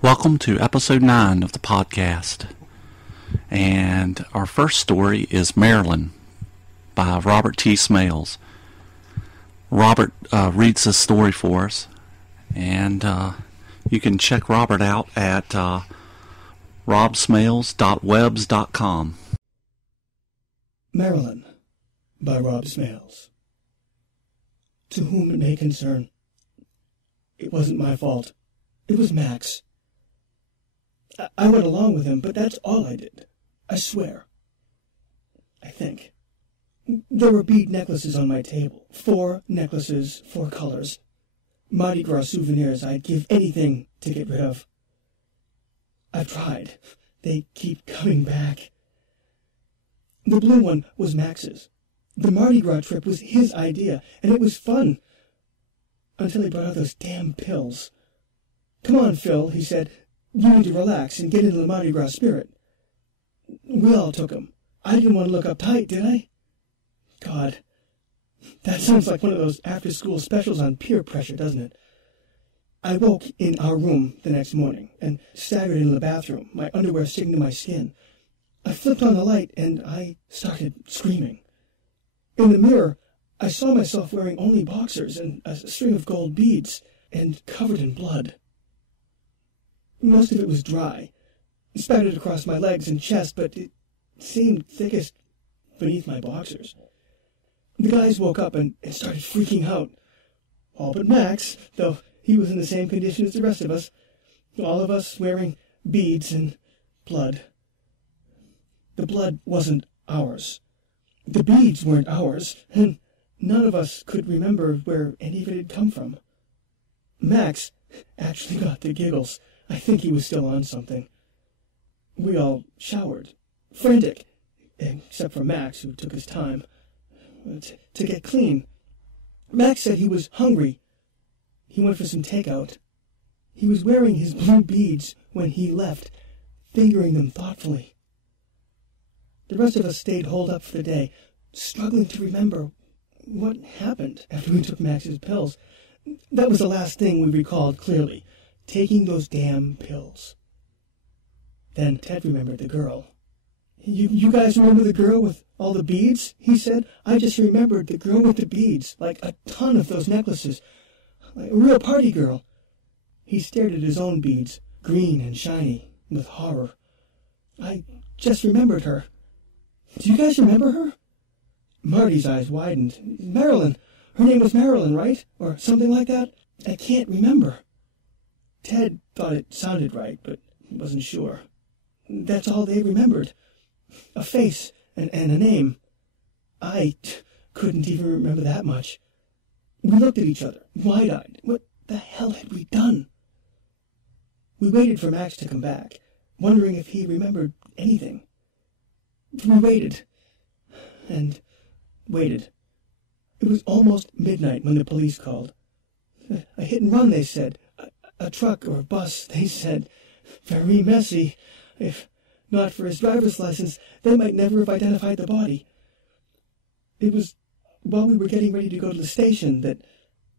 Welcome to episode 9 of the podcast, and our first story is Maryland by Robert T. Smales. Robert reads this story for us, and you can check Robert out at robsmales.webs.com. Maryland by Rob Smales. To whom it may concern, it wasn't my fault. It was Max. I went along with him, but that's all I did. I swear. I think. There were bead necklaces on my table. 4 necklaces, 4 colors. Mardi Gras souvenirs I'd give anything to get rid of. I've tried. They keep coming back. The blue one was Max's. The Mardi Gras trip was his idea, and it was fun. Until he brought out those damn pills. "Come on, Phil," he said. "You need to relax and get into the Mardi Gras spirit." We all took 'em. I didn't want to look uptight, did I? God, that sounds like one of those after-school specials on peer pressure, doesn't it? I woke in our room the next morning and staggered into the bathroom, my underwear sticking to my skin. I flipped on the light and I started screaming. In the mirror, I saw myself wearing only boxers and a string of gold beads and covered in blood. Most of it was dry, spattered across my legs and chest, but it seemed thickest beneath my boxers. The guys woke up and started freaking out. All but Max, though he was in the same condition as the rest of us. All of us wearing beads and blood. The blood wasn't ours. The beads weren't ours, and none of us could remember where any of it had come from. Max actually got the giggles. I think he was still on something. We all showered, frantic, except for Max, who took his time, to get clean. Max said he was hungry. He went for some takeout. He was wearing his blue beads when he left, fingering them thoughtfully. The rest of us stayed holed up for the day, struggling to remember what happened after we took Max's pills. That was the last thing we recalled clearly. Taking those damn pills. Then Ted remembered the girl. You guys remember the girl with all the beads?" he said. "I just remembered the girl with the beads, like a ton of those necklaces. Like a real party girl." He stared at his own beads, green and shiny, with horror. "I just remembered her. Do you guys remember her?" Marty's eyes widened. "Marilyn. Her name was Marilyn, right? Or something like that? I can't remember." Ted thought it sounded right, but he wasn't sure. That's all they remembered. A face and a name. I couldn't even remember that much. We looked at each other, wide-eyed. What the hell had we done? We waited for Max to come back, wondering if he remembered anything. We waited, and waited. It was almost midnight when the police called. A hit and run, they said. A truck or a bus, they said. Very messy. If not for his driver's license, they might never have identified the body. It was while we were getting ready to go to the station that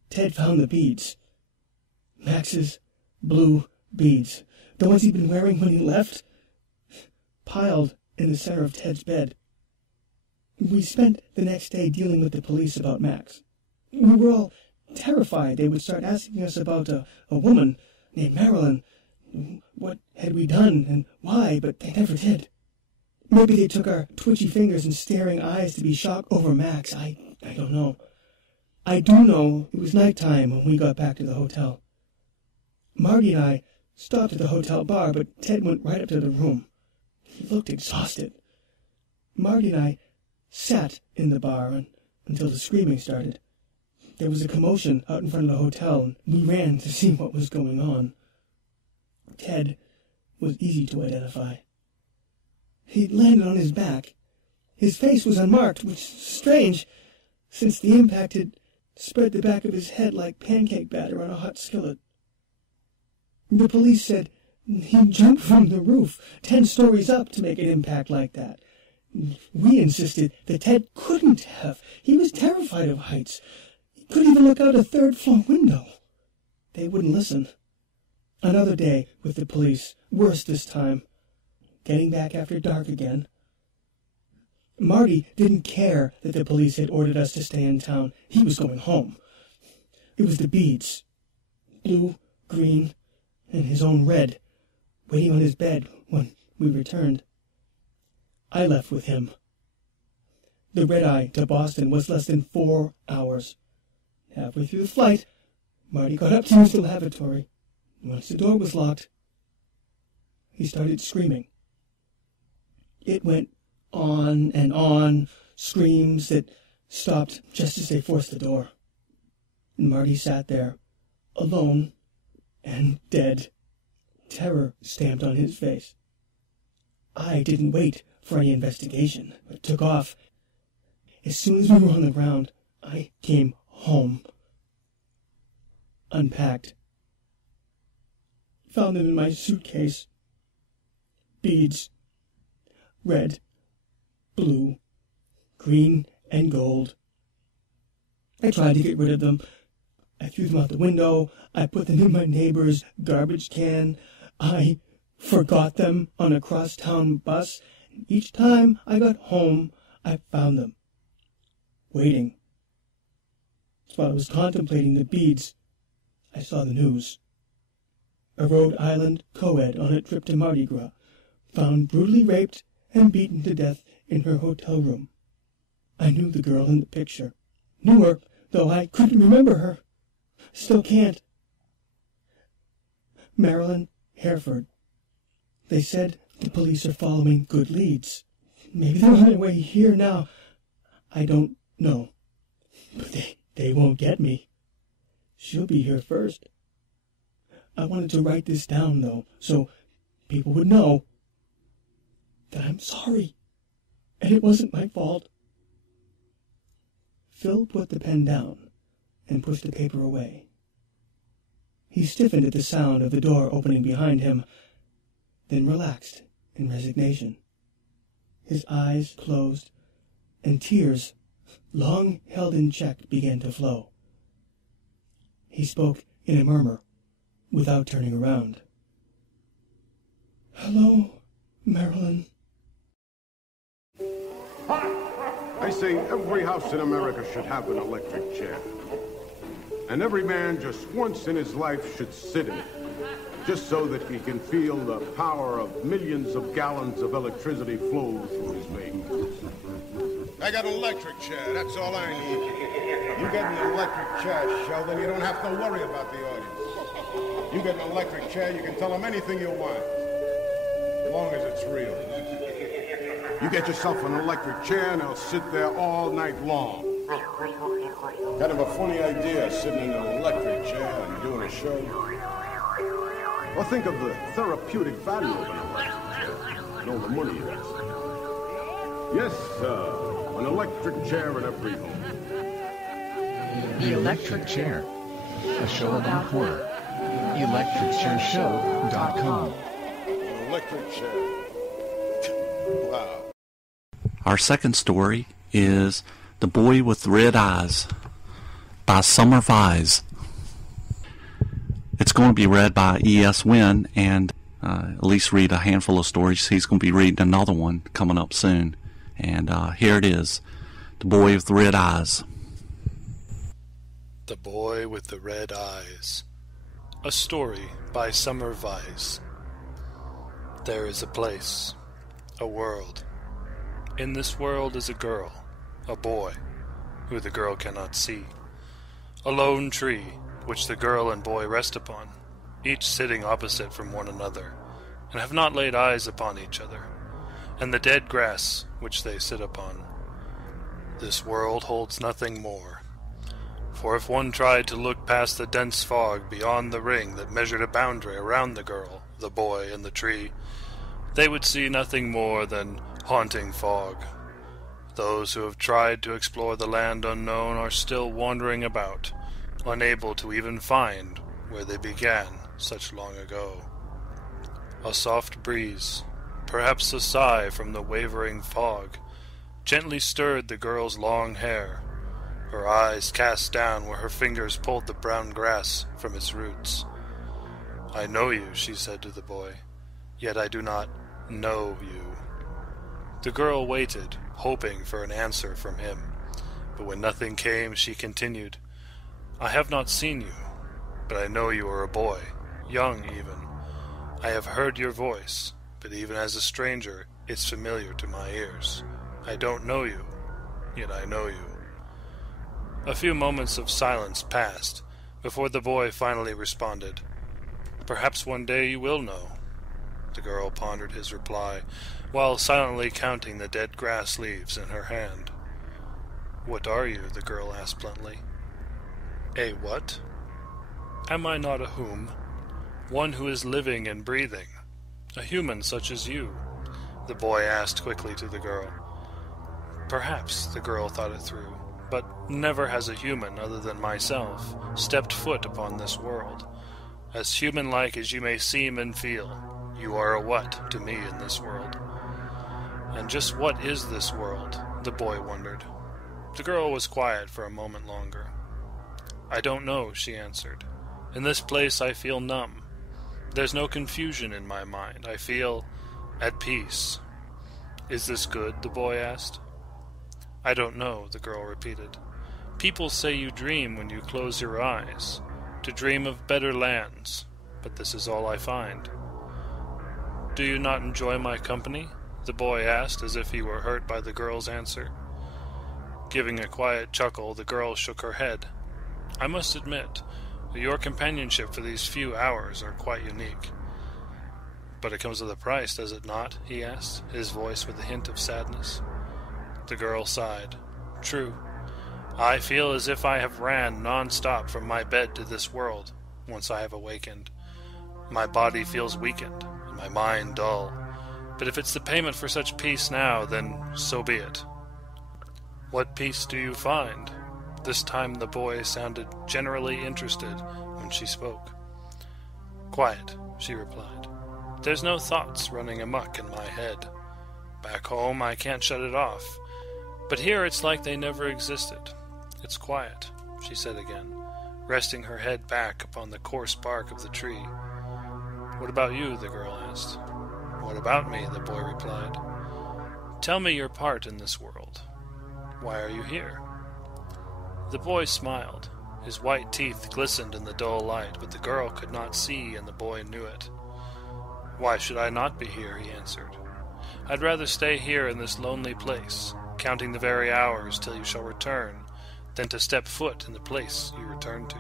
Ted found the beads. Max's blue beads, the ones he'd been wearing when he left, piled in the center of Ted's bed. We spent the next day dealing with the police about Max. We were all terrified they would start asking us about a woman named Marilyn. What had we done and why, but they never did. Maybe they took our twitchy fingers and staring eyes to be shocked over Max. I don't know. I do know it was nighttime when we got back to the hotel. Marty and I stopped at the hotel bar, but Ted went right up to the room. He looked exhausted. Marty and I sat in the bar until the screaming started. There was a commotion out in front of the hotel, and we ran to see what was going on. Ted was easy to identify. He'd landed on his back. His face was unmarked, which is strange, since the impact had spread the back of his head like pancake batter on a hot skillet. The police said he jumped from the roof 10 stories up to make an impact like that. We insisted that Ted couldn't have. He was terrified of heights. He couldn't even look out a 3rd-floor window. They wouldn't listen. Another day with the police, worse this time. Getting back after dark again. Marty didn't care that the police had ordered us to stay in town. He was going home. It was the beads. Blue, green, and his own red, waiting on his bed when we returned. I left with him. The red-eye to Boston was less than 4 hours. Halfway through the flight, Marty got up to use the lavatory. Once the door was locked, he started screaming. It went on and on, screams that stopped just as they forced the door. And Marty sat there, alone and dead, terror stamped on his face. I didn't wait for any investigation, but took off. As soon as we were on the ground, I came home. Unpacked. Found them in my suitcase. Beads. Red, blue, green, and gold. I tried to get rid of them. I threw them out the window. I put them in my neighbor's garbage can. I forgot them on a cross-town bus. Each time I got home, I found them, waiting. While I was contemplating the beads, I saw the news. A Rhode Island co-ed on a trip to Mardi Gras, found brutally raped and beaten to death in her hotel room. I knew the girl in the picture. Knew her, though I couldn't remember her. Still can't. Marilyn Hereford. They said the police are following good leads. Maybe they're on their way here now. I don't know. But they won't get me. She'll be here first. I wanted to write this down, though, so people would know that I'm sorry, and it wasn't my fault. Phil put the pen down and pushed the paper away. He stiffened at the sound of the door opening behind him, then relaxed in resignation. His eyes closed, and tears, long held in check, began to flow. He spoke in a murmur, without turning around. "Hello, Marilyn." I say every house in America should have an electric chair. And every man just once in his life should sit in it, just so that he can feel the power of millions of gallons of electricity flow through his veins. I got an electric chair, that's all I need. You get an electric chair, Sheldon, you don't have to worry about the audience. You get an electric chair, you can tell them anything you want, as long as it's real. You get yourself an electric chair and they'll sit there all night long. Kind of a funny idea, sitting in an electric chair and doing a show. Well, think of the therapeutic value of an electric chair and all the money it is. Yes, an electric chair in every home. The Electric Chair, a show about horror. ElectricChairShow.com. An electric chair. Wow. Our second story is The Boy with Red Eyes by VISE. It's going to be read by E.S. WYNN, and at least read a handful of stories. He's going to be reading another one coming up soon. And here it is, The Boy with Red Eyes. The Boy with the Red Eyes. A story by VISE. There is a place, a world. In this world is a girl, a boy, who the girl cannot see. A lone tree, which the girl and boy rest upon, each sitting opposite from one another, and have not laid eyes upon each other, and the dead grass which they sit upon. This world holds nothing more. For if one tried to look past the dense fog beyond the ring that measured a boundary around the girl, the boy, and the tree, they would see nothing more than haunting fog. Those who have tried to explore the land unknown are still wandering about, unable to even find where they began such long ago. A soft breeze, perhaps a sigh from the wavering fog, gently stirred the girl's long hair, her eyes cast down where her fingers pulled the brown grass from its roots. "I know you," she said to the boy, "yet I do not know you." The girl waited, hoping for an answer from him, but when nothing came, she continued, "I have not seen you, but I know you are a boy, young even. I have heard your voice, but even as a stranger, it's familiar to my ears. I don't know you, yet I know you." A few moments of silence passed before the boy finally responded, "Perhaps one day you will know." The girl pondered his reply, while silently counting the dead grass leaves in her hand. "What are you?" the girl asked bluntly. "A what?" "Am I not a whom? One who is living and breathing. A human such as you?" the boy asked quickly to the girl. "Perhaps," the girl thought it through, "but never has a human other than myself stepped foot upon this world. As human-like as you may seem and feel, you are a what to me in this world." "And just what is this world?" the boy wondered. The girl was quiet for a moment longer. "I don't know," she answered. "In this place I feel numb. There's no confusion in my mind. I feel at peace." "Is this good?" the boy asked. "I don't know," the girl repeated. "People say you dream when you close your eyes, to dream of better lands, but this is all I find." "Do you not enjoy my company?" the boy asked, as if he were hurt by the girl's answer. Giving a quiet chuckle, the girl shook her head. "I must admit, your companionship for these few hours are quite unique." "But it comes with a price, does it not?" he asked, his voice with a hint of sadness. The girl sighed. "True. I feel as if I have ran non-stop from my bed to this world, once I have awakened. My body feels weakened, and my mind dull. But if it's the payment for such peace now, then so be it." "What peace do you find?" This time the boy sounded generally interested when she spoke. "Quiet," she replied. "There's no thoughts running amok in my head. Back home I can't shut it off, but here it's like they never existed. It's quiet," she said again, resting her head back upon the coarse bark of the tree. "What about you?" the girl asked. "What about me?" the boy replied. "Tell me your part in this world. Why are you here?" The boy smiled. His white teeth glistened in the dull light, but the girl could not see, and the boy knew it. "Why should I not be here?" he answered. "I'd rather stay here in this lonely place, counting the very hours till you shall return, than to step foot in the place you return to."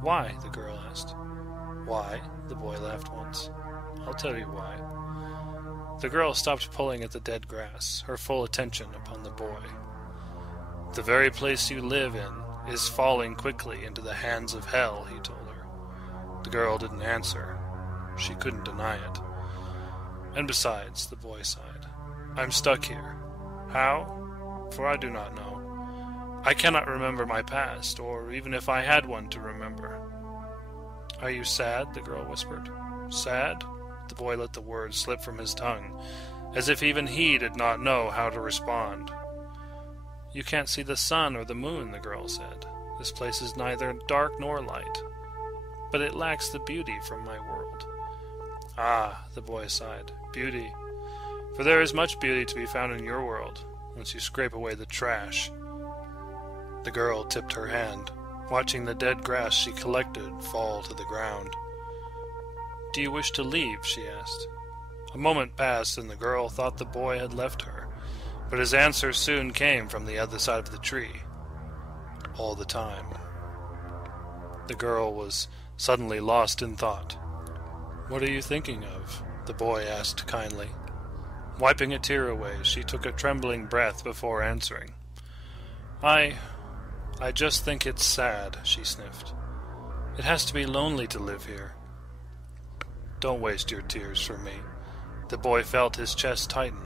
"Why?" the girl asked. "Why?" the boy laughed once. "I'll tell you why." The girl stopped pulling at the dead grass, her full attention upon the boy. "The very place you live in is falling quickly into the hands of hell," he told her. The girl didn't answer. She couldn't deny it. "And besides," the boy sighed, "I'm stuck here. How? For I do not know. I cannot remember my past, or even if I had one to remember." "Are you sad?" the girl whispered. "Sad?" The boy let the words slip from his tongue, as if even he did not know how to respond. "You can't see the sun or the moon," the girl said. "This place is neither dark nor light. But it lacks the beauty from my world." "Ah," the boy sighed, "beauty. For there is much beauty to be found in your world, once you scrape away the trash." The girl tipped her hand, watching the dead grass she collected fall to the ground. "Do you wish to leave?" she asked. A moment passed, and the girl thought the boy had left her, but his answer soon came from the other side of the tree. "All the time." The girl was suddenly lost in thought. "What are you thinking of?" the boy asked kindly. Wiping a tear away, she took a trembling breath before answering. I just think it's sad," she sniffed. "It has to be lonely to live here." "Don't waste your tears for me. The boy felt his chest tighten.